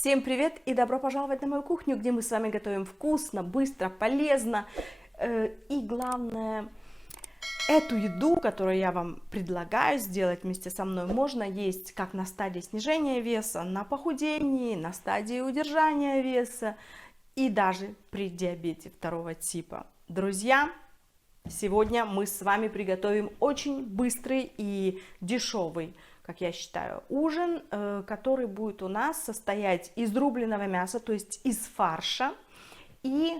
Всем привет и добро пожаловать на мою кухню, где мы с вами готовим вкусно, быстро, полезно. И главное, эту еду, которую я вам предлагаю сделать вместе со мной, можно есть как на стадии снижения веса, на похудении, на стадии удержания веса и даже при диабете второго типа. Друзья, сегодня мы с вами приготовим очень быстрый и дешевый, как я считаю, ужин, который будет у нас состоять из рубленого мяса, то есть из фарша. И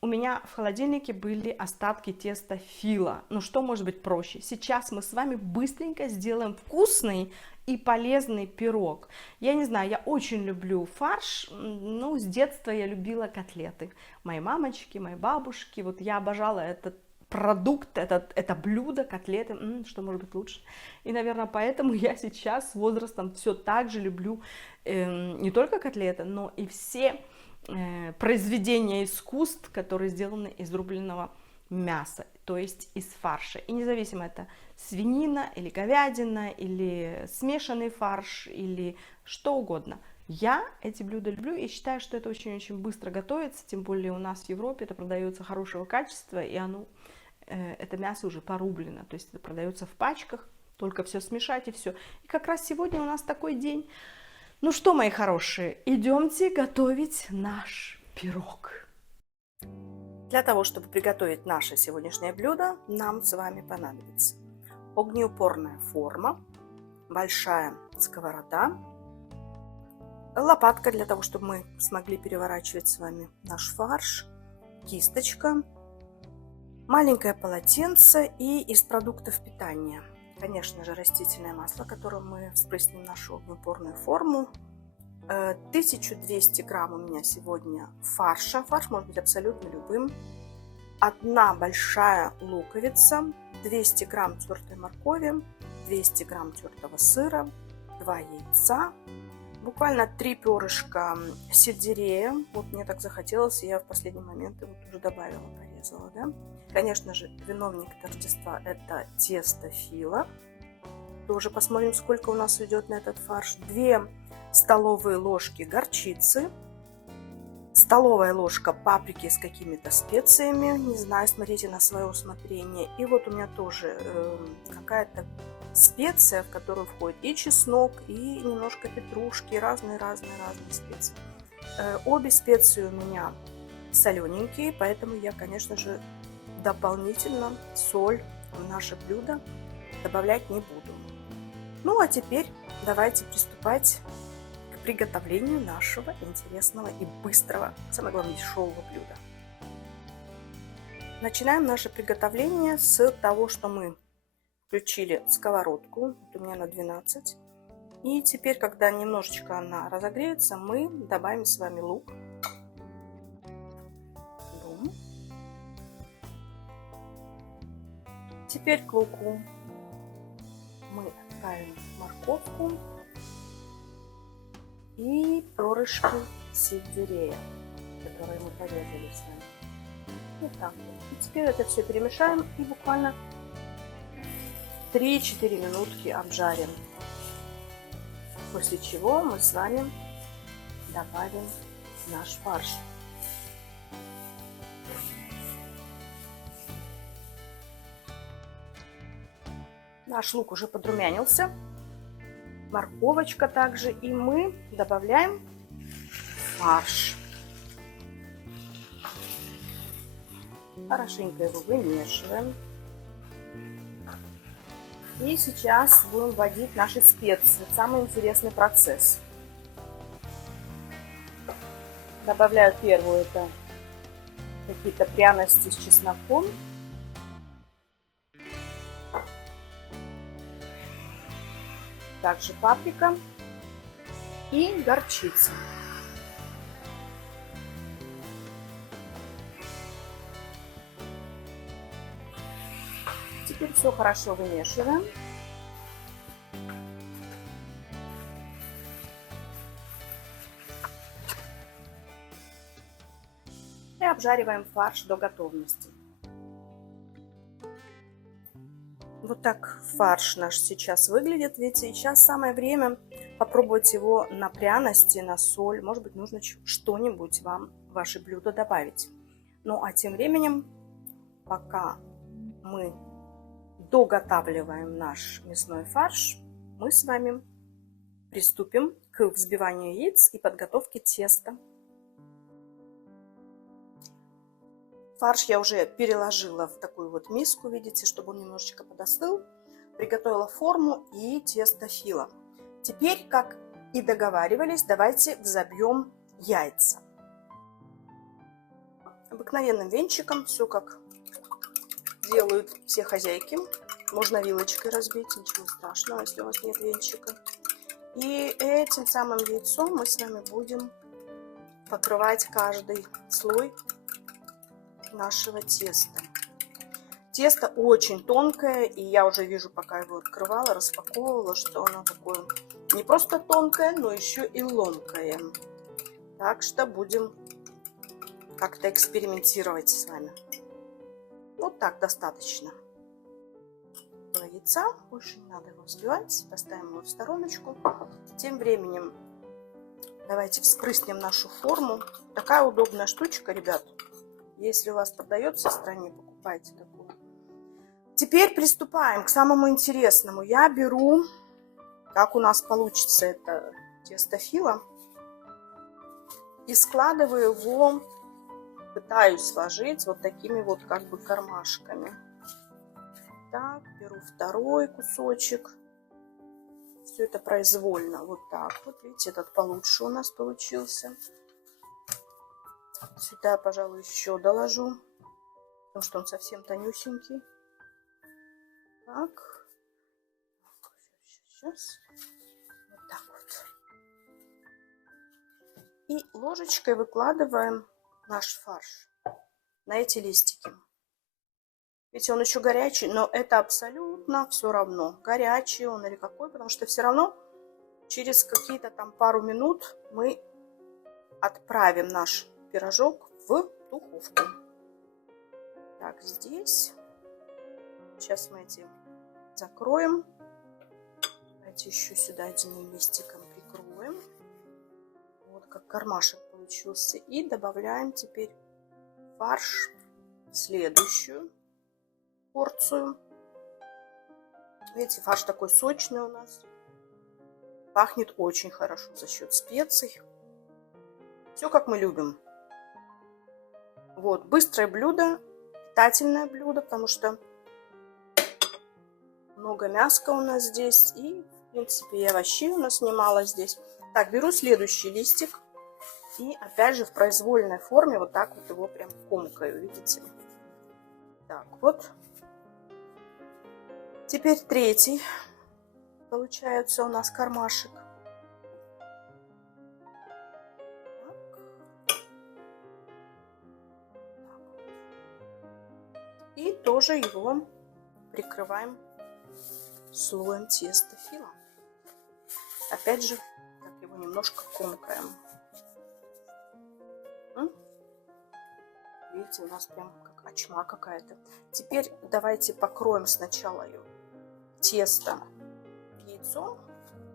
у меня в холодильнике были остатки теста фила. Ну что может быть проще? Сейчас мы с вами быстренько сделаем вкусный и полезный пирог. Я не знаю, я очень люблю фарш. Ну, с детства я любила котлеты. Мои мамочки, мои бабушки, вот я обожала этот продукт, это блюдо, котлеты, что может быть лучше. И, наверное, поэтому я сейчас с возрастом все так же люблю не только котлеты, но и все произведения искусств, которые сделаны из рубленого мяса, то есть из фарша. И независимо, это свинина или говядина, или смешанный фарш, или что угодно. Я эти блюда люблю и считаю, что это очень-очень быстро готовится, тем более у нас в Европе это продается хорошего качества, и это мясо уже порублено, то есть это продается в пачках, только все смешать и все. И как раз сегодня у нас такой день. Ну что, мои хорошие, идемте готовить наш пирог. Для того, чтобы приготовить наше сегодняшнее блюдо, нам с вами понадобится огнеупорная форма, большая сковорода, лопатка для того, чтобы мы смогли переворачивать с вами наш фарш, кисточка, маленькое полотенце и из продуктов питания, конечно же, растительное масло, которым мы вспрыснем нашу огнеупорную форму. 1200 грамм у меня сегодня фарша. Фарш может быть абсолютно любым. Одна большая луковица, 200 грамм тертой моркови, 200 грамм тертого сыра, 2 яйца, буквально 3 перышка сельдерея. Вот мне так захотелось, и я в последний момент его тоже добавила, порезала, да? Конечно же, виновник торжества – это тесто фила. Тоже посмотрим, сколько у нас уйдет на этот фарш. 2 столовые ложки горчицы, столовая ложка паприки с какими-то специями, не знаю, смотрите на свое усмотрение. И вот у меня тоже какая-то специя, в которую входит и чеснок, и немножко петрушки, разные специи. Обе специи у меня солененькие, поэтому я, конечно же, дополнительно соль в наше блюдо добавлять не буду. Ну а теперь давайте приступать к приготовлению нашего интересного и быстрого, самое главное, дешевого блюда. Начинаем наше приготовление с того, что мы включили сковородку, вот у меня на 12. И теперь, когда немножечко она разогреется, мы добавим с вами лук. Теперь к луку мы отправим морковку и перышки сельдерея, которые мы порезали с вами. Вот так вот. И теперь это все перемешаем и буквально 3-4 минутки обжарим. После чего мы с вами добавим наш фарш. Наш лук уже подрумянился, морковочка также, и мы добавляем фарш. Хорошенько его вымешиваем. И сейчас будем вводить наши специи. Самый интересный процесс. Добавляю первую, это какие-то пряности с чесноком. Также паприка и горчица. Теперь все хорошо вымешиваем. И обжариваем фарш до готовности. Вот так фарш наш сейчас выглядит, видите, и сейчас самое время попробовать его на пряности, на соль. Может быть, нужно что-нибудь вам в ваше блюдо добавить. Ну а тем временем, пока мы доготавливаем наш мясной фарш, мы с вами приступим к взбиванию яиц и подготовке теста. Фарш я уже переложила в такую вот миску, видите, чтобы он немножечко подостыл. Приготовила форму и тесто фило. Теперь, как и договаривались, давайте взобьем яйца. Обыкновенным венчиком, все как делают все хозяйки. Можно вилочкой разбить, ничего страшного, если у вас нет венчика. И этим самым яйцом мы с вами будем покрывать каждый слой нашего теста. Тесто очень тонкое, и я уже вижу, пока его открывала, распаковывала, что оно такое не просто тонкое, но еще и ломкое. Так что будем как-то экспериментировать с вами. Вот так достаточно яйца, больше не надо его взбивать, поставим его в стороночку. Тем временем давайте вспрыснем нашу форму. Такая удобная штучка, ребят. Если у вас продается в стране, покупайте такую. Теперь приступаем к самому интересному. Я беру, как у нас получится это тесто фило, и складываю его, пытаюсь сложить вот такими вот как бы кармашками. Так, беру второй кусочек. Все это произвольно. Вот так вот. Видите, этот получше у нас получился. Сюда я, пожалуй, еще доложу, потому что он совсем тонюсенький. Так. Сейчас. Вот так вот. И ложечкой выкладываем наш фарш на эти листики. Видите, он еще горячий, но это абсолютно все равно, горячий он или какой, потому что все равно через какие-то там пару минут мы отправим наш пирожок в духовку. Так, здесь. Сейчас мы эти закроем. Давайте еще сюда одним листиком прикроем. Вот как кармашек получился. И добавляем теперь фарш в следующую порцию. Видите, фарш такой сочный у нас. Пахнет очень хорошо за счет специй. Все как мы любим. Вот, быстрое блюдо, питательное блюдо, потому что много мяска у нас здесь. И, в принципе, и овощей у нас немало здесь. Так, беру следующий листик. И опять же в произвольной форме вот так вот его прям комкаю, видите? Так, вот. Теперь третий. Получается у нас кармашек. И тоже его прикрываем слоем теста фило. Опять же, так его немножко комкаем. Видите, у нас прям как очма какая-то. Теперь давайте покроем сначала тесто яйцом,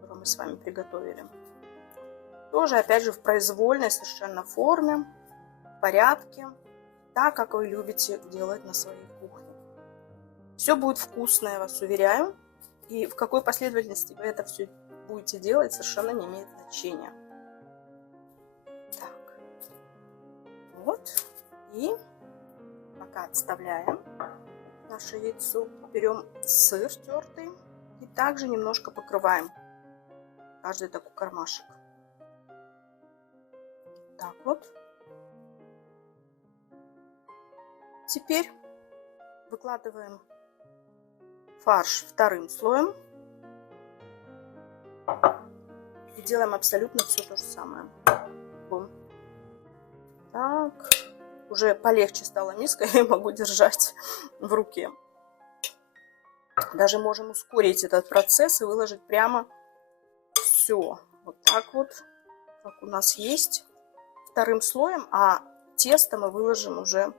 которое мы с вами приготовили. Тоже опять же в произвольной совершенно форме, в порядке, так как вы любите делать на своей кухне. Все будет вкусно, я вас уверяю. И в какой последовательности вы это все будете делать, совершенно не имеет значения. Так, вот. И пока отставляем наше яйцо, берем сыр тертый и также немножко покрываем каждый такой кармашек. Так вот. Теперь выкладываем фарш вторым слоем и делаем абсолютно все то же самое. Так. Уже полегче стала миска, я могу держать в руке. Даже можем ускорить этот процесс и выложить прямо все. Вот так вот, как у нас есть, вторым слоем, а тесто мы выложим уже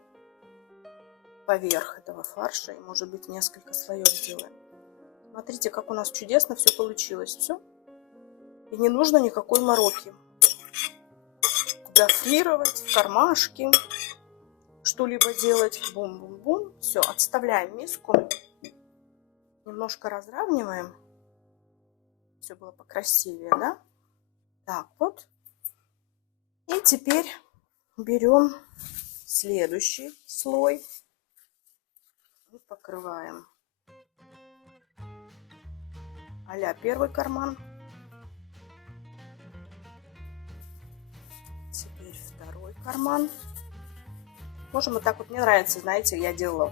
поверх этого фарша. И, может быть, несколько слоев сделаем. Смотрите, как у нас чудесно все получилось. Все. И не нужно никакой мороки. Гофрировать в кармашке, что-либо делать. Бум-бум-бум. Все, отставляем миску. Немножко разравниваем. Все было покрасивее, да? Так вот. И теперь берем следующий слой и покрываем. А-ля первый карман. Теперь второй карман. Можем вот так вот. Мне нравится, знаете, я делала,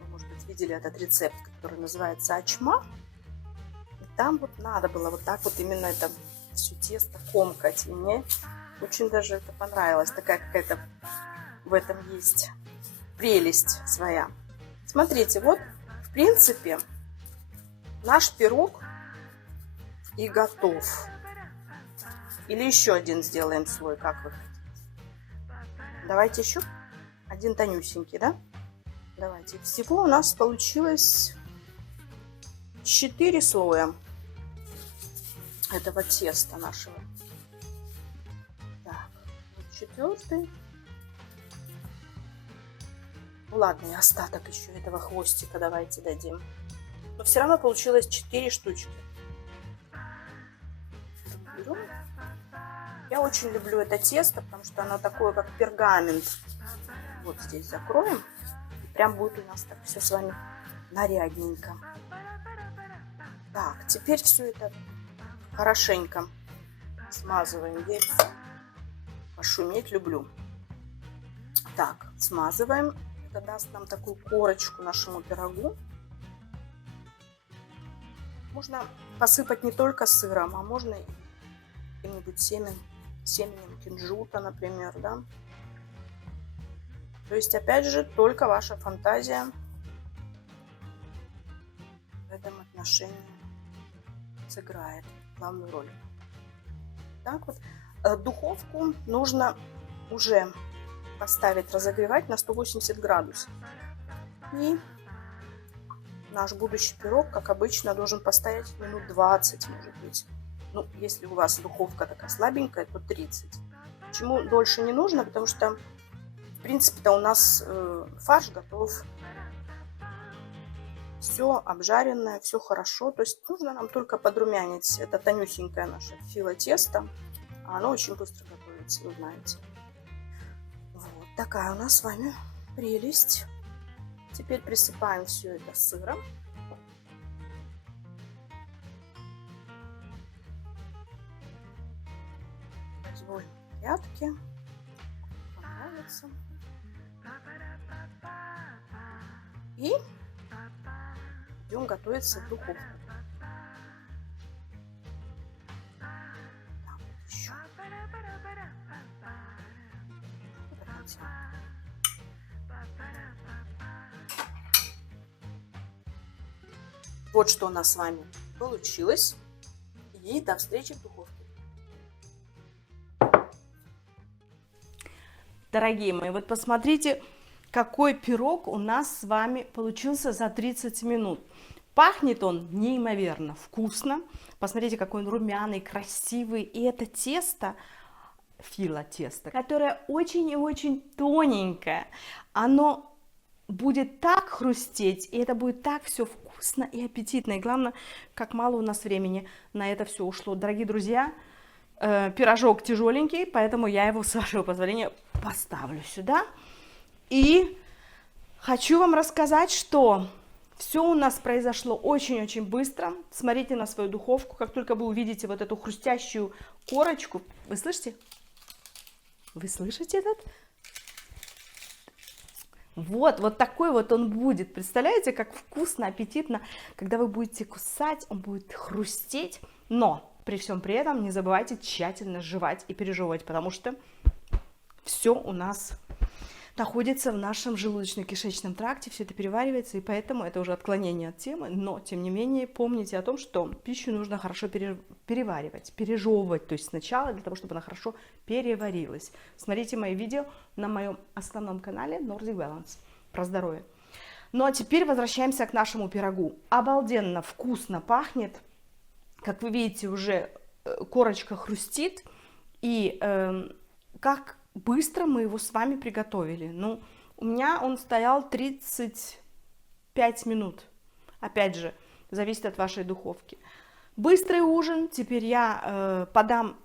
вы, может быть, видели этот рецепт, который называется ачма. И там вот надо было вот так вот именно это все тесто комкать. И мне очень даже это понравилось. Такая какая-то в этом есть прелесть своя. Смотрите, вот, в принципе, наш пирог и готов. Или еще один сделаем слой, как вы хотите. Давайте еще один тонюсенький, да? Давайте. Всего у нас получилось 4 слоя этого теста нашего. Так, вот 4. Ну ладно, и остаток еще этого хвостика давайте дадим. Но все равно получилось 4 штучки. Берем. Я очень люблю это тесто, потому что оно такое, как пергамент. Вот здесь закроем. И прям будет у нас так все с вами нарядненько. Так, теперь все это хорошенько смазываем яйцо. Пошуметь люблю. Так, смазываем. Это даст нам такую корочку нашему пирогу. Можно посыпать не только сыром, а можно и каким-нибудь семенем кунжута, например, да. То есть, опять же, только ваша фантазия в этом отношении сыграет главную роль. Так вот, духовку нужно уже поставить, разогревать на 180 градусов. И наш будущий пирог, как обычно, должен постоять минут 20, может быть. Ну, если у вас духовка такая слабенькая, то 30. Почему дольше не нужно? Потому что, в принципе-то, у нас фарш готов. Все обжаренное, все хорошо. То есть нужно нам только подрумянить это тонюсенькое наше фило теста. А оно очень быстро готовится, вы знаете. Вот такая у нас с вами прелесть. Теперь присыпаем все это сыром. Разводим порядки. Понравится. И идем готовиться в духовку. Так, вот еще. Давайте. Вот что у нас с вами получилось. И до встречи в духовке. Дорогие мои, вот посмотрите, какой пирог у нас с вами получился за 30 минут. Пахнет он неимоверно вкусно. Посмотрите, какой он румяный, красивый. И это тесто, фило теста, которое очень и очень тоненькое. Оно будет так хрустеть, и это будет так все вкусно и аппетитно. И главное, как мало у нас времени на это все ушло. Дорогие друзья, пирожок тяжеленький, поэтому я его, с вашего позволения, поставлю сюда. И хочу вам рассказать, что все у нас произошло очень-очень быстро. Смотрите на свою духовку. Как только вы увидите вот эту хрустящую корочку, вы слышите? Вы слышите этот? Вот такой вот он будет. Представляете, как вкусно, аппетитно, когда вы будете кусать, он будет хрустеть. Но при всем при этом не забывайте тщательно жевать и пережевывать, потому что все у нас находится в нашем желудочно-кишечном тракте, все это переваривается, и поэтому это уже отклонение от темы, но, тем не менее, помните о том, что пищу нужно хорошо переваривать, пережевывать, то есть сначала для того, чтобы она хорошо переварилась. Смотрите мои видео на моем основном канале Nordic Balance про здоровье. Ну а теперь возвращаемся к нашему пирогу. Обалденно вкусно пахнет. Как вы видите, уже корочка хрустит, и как быстро мы его с вами приготовили. Ну, у меня он стоял 35 минут. Опять же, зависит от вашей духовки. Быстрый ужин. Теперь я подам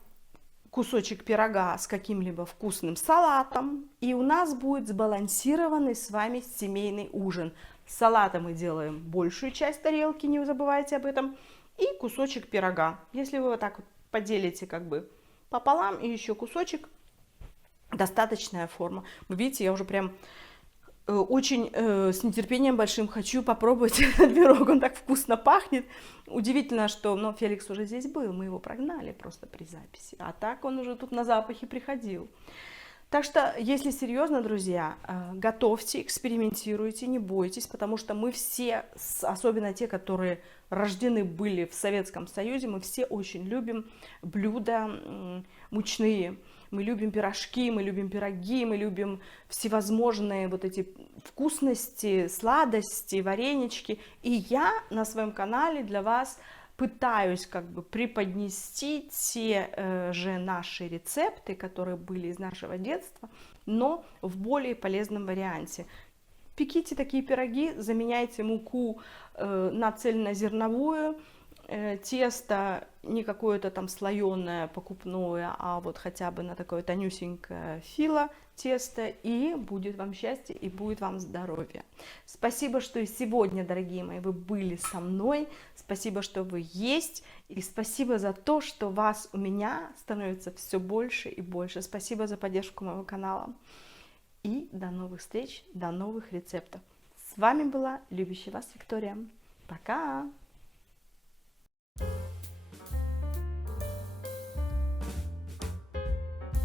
кусочек пирога с каким-либо вкусным салатом, и у нас будет сбалансированный с вами семейный ужин. С салата мы делаем большую часть тарелки, не забывайте об этом, и кусочек пирога. Если вы вот так вот поделите как бы пополам и еще кусочек, достаточная форма. Вы видите, я уже прям очень с нетерпением большим хочу попробовать этот пирог, он так вкусно пахнет. Удивительно, что Феликс уже здесь был, мы его прогнали просто при записи, а так он уже тут на запахи приходил. Так что, если серьезно, друзья, готовьте, экспериментируйте, не бойтесь, потому что мы все, особенно те, которые рождены были в Советском Союзе, мы все очень любим блюда мучные. Мы любим пирожки, мы любим пироги, мы любим всевозможные вот эти вкусности, сладости, варенички. И я на своем канале для вас пытаюсь как бы преподнести те же наши рецепты, которые были из нашего детства, но в более полезном варианте. Пеките такие пироги, заменяйте муку на цельнозерновую, тесто не какое-то там слоеное, покупное, а вот хотя бы на такое тонюсенькое фило тесто, и будет вам счастье, и будет вам здоровье. Спасибо, что и сегодня, дорогие мои, вы были со мной, спасибо, что вы есть, и спасибо за то, что вас у меня становится все больше и больше. Спасибо за поддержку моего канала. И до новых встреч, до новых рецептов. С вами была любящая вас Виктория. Пока!